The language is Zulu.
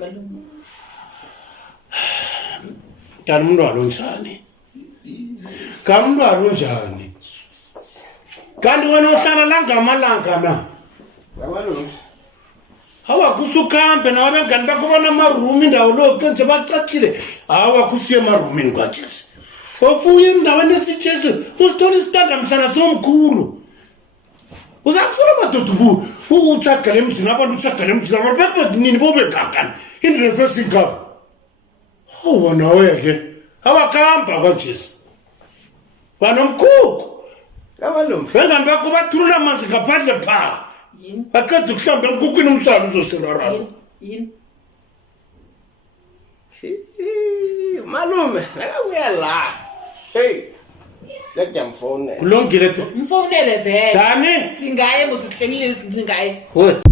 malume. Kanti umntwana unjani? Unjani? Kanti wena uhlala la ngamalanga na? Malume. Hawa kusukambe na wabengani bakho banamaroom indawo lo kenze bacacile. Hawa kusiye emaroomini kwaJesu. Ofuye endaweni esijesu usithola isitanda mhlana somkhulu. Uzakufuna madoda uthagala emzini abantu uthagala emzini abantu bathi nini bobe kankani indlela fesinga. Wona weke abakamba kwaJesu. Banomkhukhu. Malume. Bengani bakho bathulula amanzi ngaphandle pha. Yini? Akade kuhlamba enkukwini umhlaba uzoselarazo. Yini? Malume, nakabuya la. Hey. Sekuyamfona. Kulungile to. Mfonele vele. Jani? Singaye mosihlengile singaye. What?